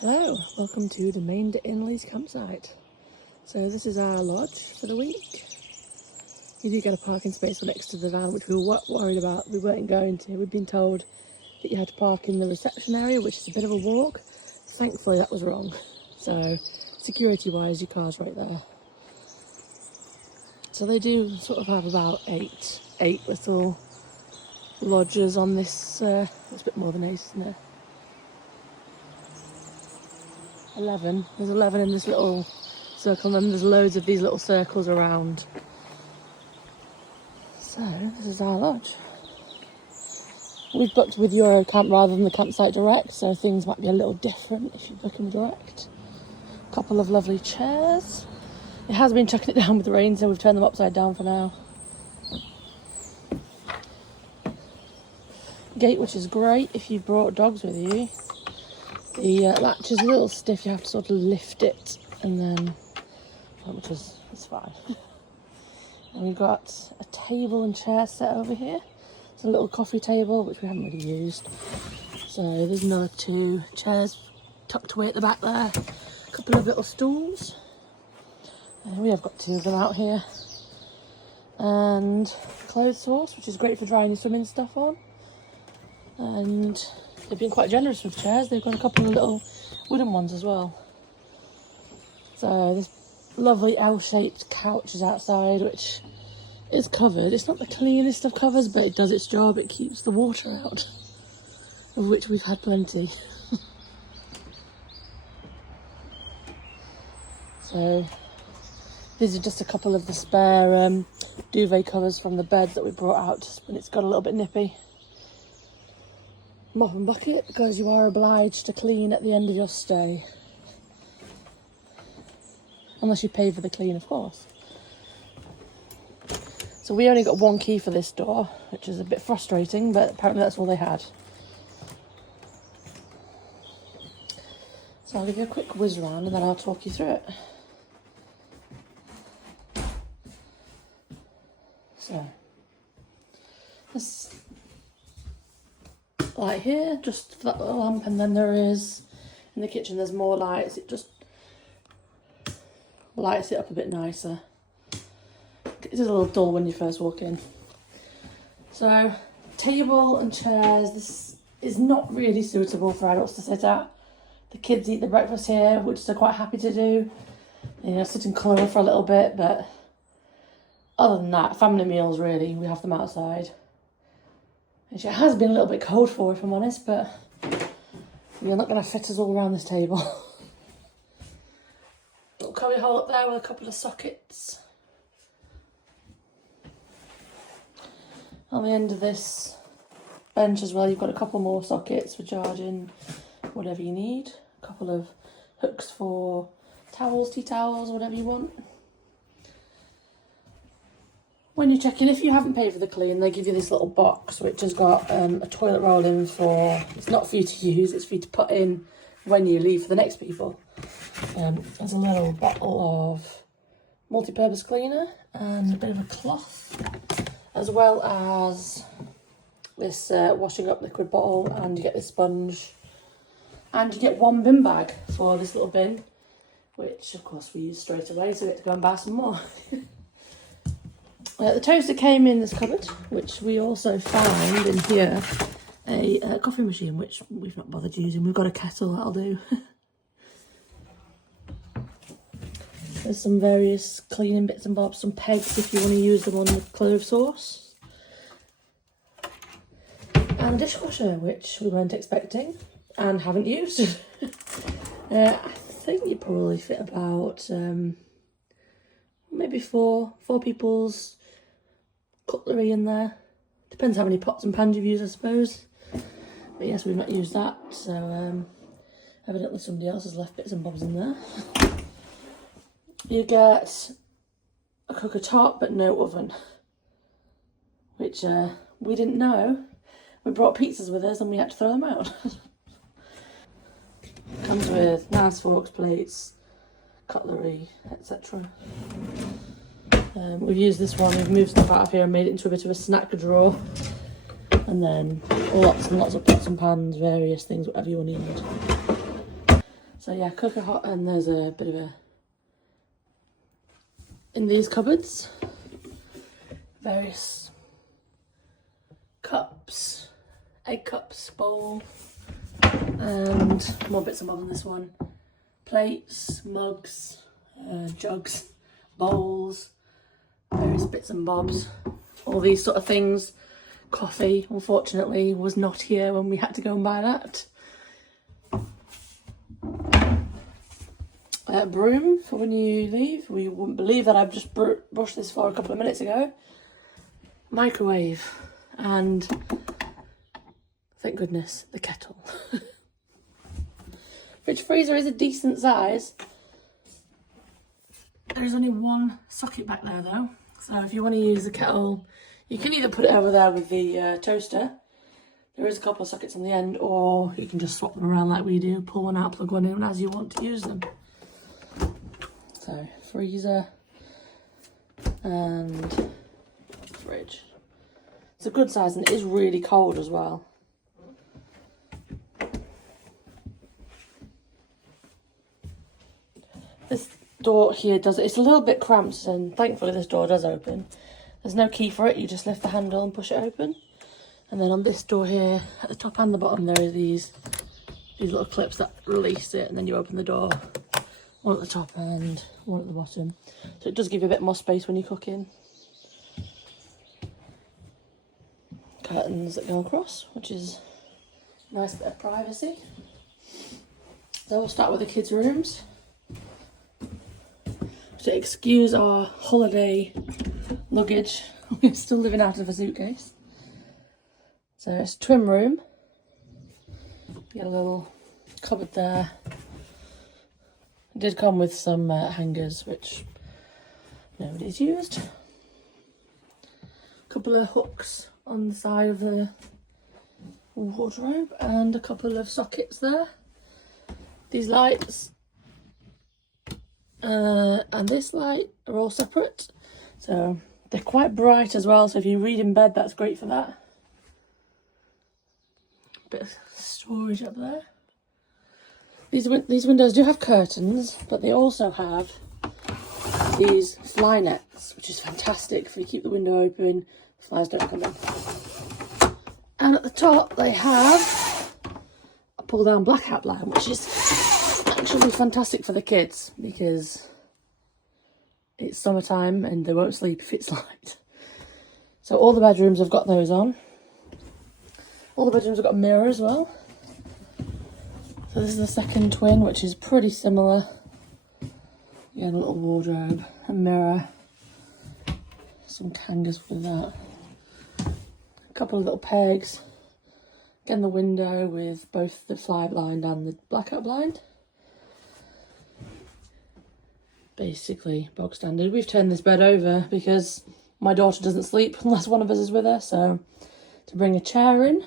Hello, welcome to Domaine D'inly's campsite. So this is our lodge for the week. You do get a parking space next to the van, which we were worried about. We weren't going to. We'd been told that you had to park in the reception area, which is a bit of a walk. Thankfully that was wrong. So security wise, your car's right there. So they do sort of have about eight little lodges on this, it's a bit more than 8, isn't it? 11. There's 11 in this little circle, and then there's loads of these little circles around. So this is our lodge. We've booked with Eurocamp rather than the campsite direct, so things might be a little different if you book them direct. A couple of lovely chairs. It has been chucking it down with the rain, so we've turned them upside down for now. Gate, which is great if you've brought dogs with you. The latch is a little stiff, you have to sort of lift it and then, which is fine. And we've got a table and chair set over here. It's a little coffee table, which we haven't really used. So there's another 2 chairs tucked away at the back there. A couple of little stools. And we have got 2 of them out here. And clothes horse, which is great for drying your swimming stuff on. And they've been quite generous with chairs. They've got a couple of little wooden ones as well. So this lovely L-shaped couch is outside, which is covered. It's not the cleanest of covers, but it does its job. It keeps the water out, of which we've had plenty. So these are just a couple of the spare duvet covers from the bed that we brought out just when it's got a little bit nippy. Mop and bucket, because you are obliged to clean at the end of your stay. Unless you pay for the clean, of course. So we only got 1 key for this door, which is a bit frustrating, but apparently that's all they had. So I'll give you a quick whiz round and then I'll talk you through it. So, this light here, just for that little lamp, and then there is, in the kitchen there's more lights. It just lights it up a bit nicer. It is a little dull when you first walk in. So, table and chairs, this is not really suitable for adults to sit at. The kids eat the breakfast here, which they're quite happy to do. You know, sit and colour for a little bit, but other than that, family meals really, we have them outside. Which it has been a little bit cold for, if I'm honest, but you're not going to fit us all around this table. Little cubby hole up there with a couple of sockets. On the end of this bench as well, you've got a couple more sockets for charging whatever you need. A couple of hooks for towels, tea towels, whatever you want. When you check in, if you haven't paid for the clean, they give you this little box which has got a toilet roll in for, it's not for you to use, it's for you to put in when you leave for the next people. There's a little bottle of multi-purpose cleaner and a bit of a cloth, as well as this washing up liquid bottle, and you get this sponge, and you get 1 bin bag for this little bin, which of course we use straight away, so we have to go and buy some more. The toaster came in this cupboard, which we also found in here a coffee machine, which we've not bothered using. We've got a kettle, that'll do. There's some various cleaning bits and bobs, some pegs if you want to use them on the clove sauce. And a dishwasher, which we weren't expecting and haven't used. I think you probably fit about maybe four people's cutlery in there. Depends how many pots and pans you've used, I suppose. But yes, we've not used that, so evidently somebody else has left bits and bobs in there. You get a cooker top but no oven, which we didn't know. We brought pizzas with us and we had to throw them out. Comes with knives, forks, plates, cutlery, etc. We've used this one, we've moved stuff out of here and made it into a bit of a snack drawer. And then lots and lots of pots and pans, various things, whatever you need. So yeah, cooker hot, and there's a bit of a, in these cupboards, various cups, egg cups, bowl, and more bits and bobs in this one. Plates, mugs, jugs, bowls, various bits and bobs, all these sort of things. Coffee, unfortunately, was not here when we had to go and buy that. Broom for when you leave. We wouldn't believe that I've just brushed this for a couple of minutes ago. Microwave, and thank goodness, the kettle. Fridge freezer is a decent size. There is only one socket back there though, so if you want to use the kettle, you can either put it over there with the toaster. There is a couple of sockets on the end, or you can just swap them around like we do. Pull one out, plug one in as you want to use them. So, freezer and fridge. It's a good size, and it is really cold as well. This door here it's a little bit cramped, and thankfully this door does open. There's no key for it, you just lift the handle and push it open. And then on this door here, at the top and the bottom, there are these little clips that release it, and then you open the door. One at the top and one at the bottom. So it does give you a bit more space when you're cooking. Curtains that go across, which is a nice bit of privacy. So we'll start with the kids' rooms. To excuse our holiday luggage, we're still living out of a suitcase. So it's a twin room. You get a little cupboard there. It did come with some hangers, which nobody's used. A couple of hooks on the side of the wardrobe, and a couple of sockets there. These lights and this light are all separate, so they're quite bright as well, so if you read in bed, that's great for that. Bit of storage up there. These windows do have curtains, but they also have these fly nets, which is fantastic if you keep the window open, flies don't come in. And at the top they have a pull down blackout blind, which is actually fantastic for the kids because it's summertime and they won't sleep if it's light. So all the bedrooms have got those on. All the bedrooms have got a mirror as well. So this is the second twin, which is pretty similar. You get a little wardrobe, a mirror, some hangers with that. A couple of little pegs. Again, the window with both the fly blind and the blackout blind. Basically bog standard. We've turned this bed over because my daughter doesn't sleep unless one of us is with her, so to bring a chair in.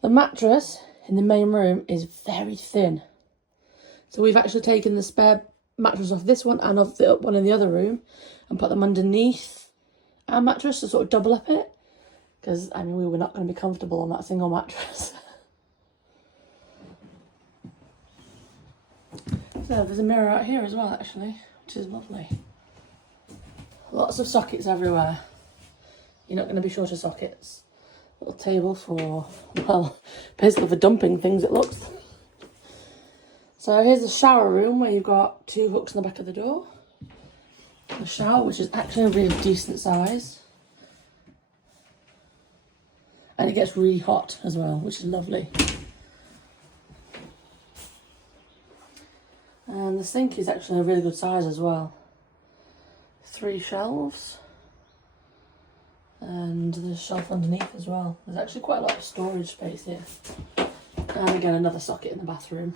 The mattress in the main room is very thin, so we've actually taken the spare mattress off this one and off the one in the other room and put them underneath our mattress to sort of double up it, because I mean we were not going to be comfortable on that single mattress. So there's a mirror out here as well actually, which is lovely. Lots of sockets everywhere. You're not going to be short of sockets. Little table for, well, basically for dumping things it looks. So here's the shower room where you've got two hooks in the back of the door. The shower, which is actually a really decent size. And it gets really hot as well, which is lovely. And the sink is actually a really good size as well. 3 shelves. And there's a shelf underneath as well. There's actually quite a lot of storage space here. And again, another socket in the bathroom.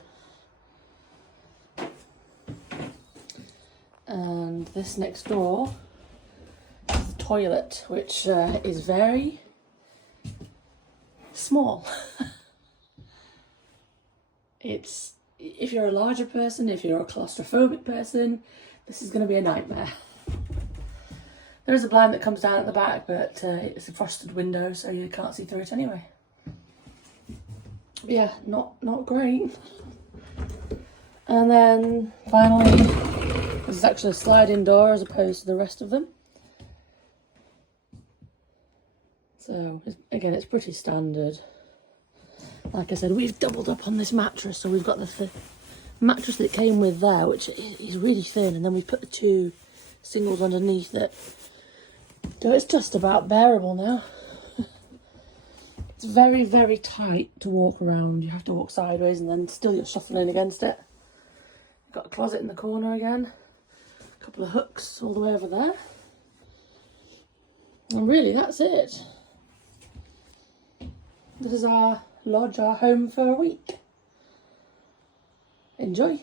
And this next door is the toilet, which is very small. It's, if you're a larger person, if you're a claustrophobic person, this is going to be a nightmare. There is a blind that comes down at the back, but it's a frosted window, so you can't see through it anyway. Yeah, not great. And then finally, this is actually a sliding door as opposed to the rest of them. So again, it's pretty standard. Like I said, we've doubled up on this mattress, so we've got the mattress that came with there, which is really thin, and then we put the 2 singles underneath it. So it's just about bearable now. It's very, very tight to walk around. You have to walk sideways and then still you're shuffling against it. Got a closet in the corner again. A couple of hooks all the way over there. And really, that's it. This is our lodge, our home for a week. Enjoy.